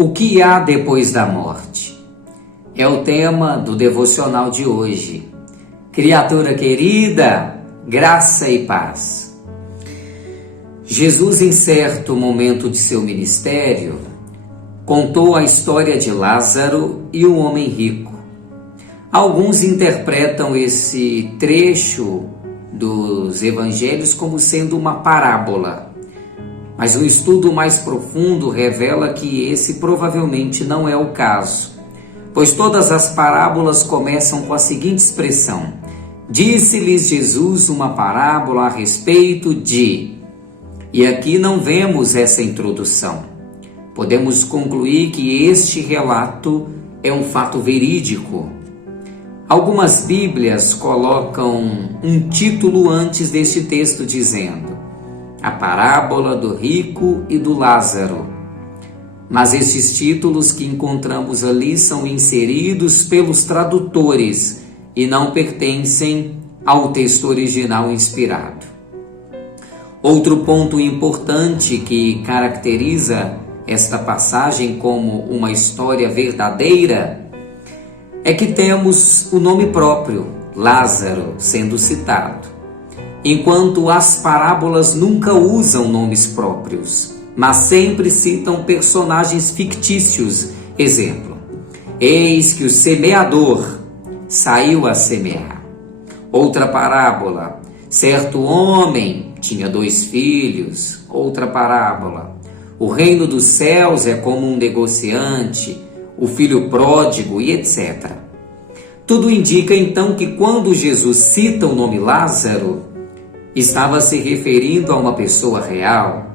O que há depois da morte? É o tema do devocional de hoje. Criatura querida, graça e paz. Jesus, em certo momento de seu ministério, contou a história de Lázaro e o homem rico. Alguns interpretam esse trecho dos evangelhos como sendo uma parábola, mas um estudo mais profundo revela que esse provavelmente não é o caso, pois todas as parábolas começam com a seguinte expressão: disse-lhes Jesus uma parábola a respeito de... E aqui não vemos essa introdução. Podemos concluir que este relato é um fato verídico. Algumas Bíblias colocam um título antes deste texto dizendo: a parábola do rico e do Lázaro. Mas estes títulos que encontramos ali são inseridos pelos tradutores e não pertencem ao texto original inspirado. Outro ponto importante que caracteriza esta passagem como uma história verdadeira é que temos o nome próprio, Lázaro, sendo citado, enquanto as parábolas nunca usam nomes próprios, mas sempre citam personagens fictícios. Exemplo: eis que o semeador saiu a semear. Outra parábola: certo homem tinha 2 filhos. Outra parábola: o reino dos céus é como um negociante, o filho pródigo e etc. Tudo indica então que quando Jesus cita o nome Lázaro, estava se referindo a uma pessoa real.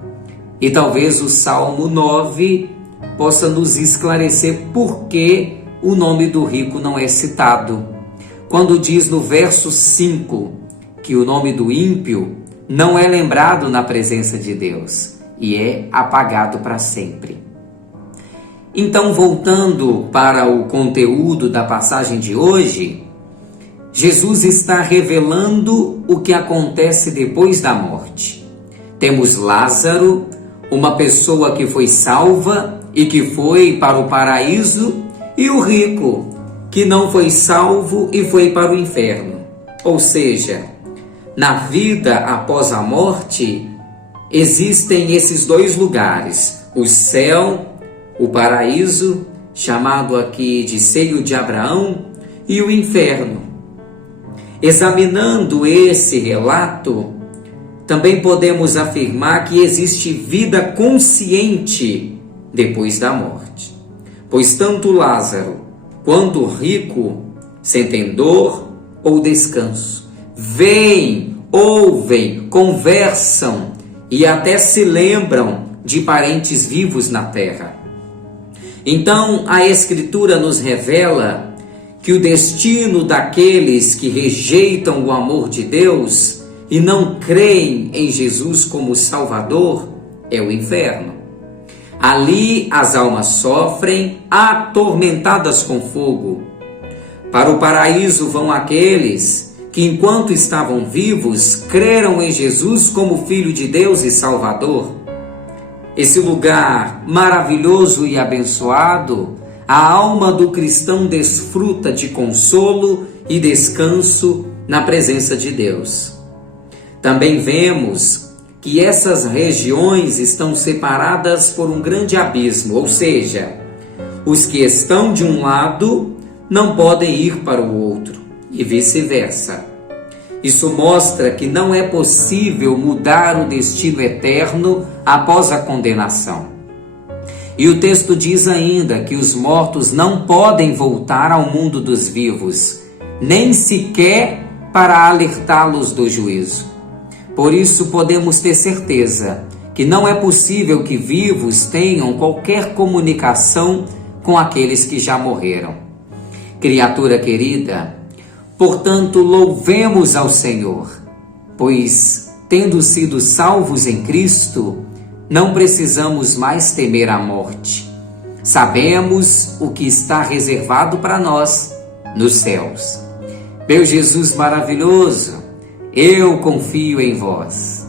E talvez o Salmo 9 possa nos esclarecer por que o nome do rico não é citado. Quando diz no verso 5 que o nome do ímpio não é lembrado na presença de Deus e é apagado para sempre. Então, voltando para o conteúdo da passagem de hoje, Jesus está revelando o que acontece depois da morte. Temos Lázaro, uma pessoa que foi salva e que foi para o paraíso, e o rico, que não foi salvo e foi para o inferno. Ou seja, na vida após a morte, existem esses 2 lugares: o céu, o paraíso, chamado aqui de seio de Abraão, e o inferno. Examinando esse relato, também podemos afirmar que existe vida consciente depois da morte, pois tanto Lázaro quanto o rico sentem dor ou descanso, veem, ouvem, conversam e até se lembram de parentes vivos na terra. Então, a Escritura nos revela que o destino daqueles que rejeitam o amor de Deus e não creem em Jesus como Salvador é o inferno. Ali as almas sofrem, atormentadas com fogo. Para o paraíso vão aqueles que, enquanto estavam vivos, creram em Jesus como Filho de Deus e Salvador. Esse lugar maravilhoso e abençoado, a alma do cristão desfruta de consolo e descanso na presença de Deus. Também vemos que essas regiões estão separadas por um grande abismo, ou seja, os que estão de um lado não podem ir para o outro e vice-versa. Isso mostra que não é possível mudar o destino eterno após a condenação. E o texto diz ainda que os mortos não podem voltar ao mundo dos vivos, nem sequer para alertá-los do juízo. Por isso podemos ter certeza que não é possível que vivos tenham qualquer comunicação com aqueles que já morreram. Criatura querida, portanto, louvemos ao Senhor, pois, tendo sido salvos em Cristo, não precisamos mais temer a morte. Sabemos o que está reservado para nós nos céus. Meu Jesus maravilhoso, eu confio em vós.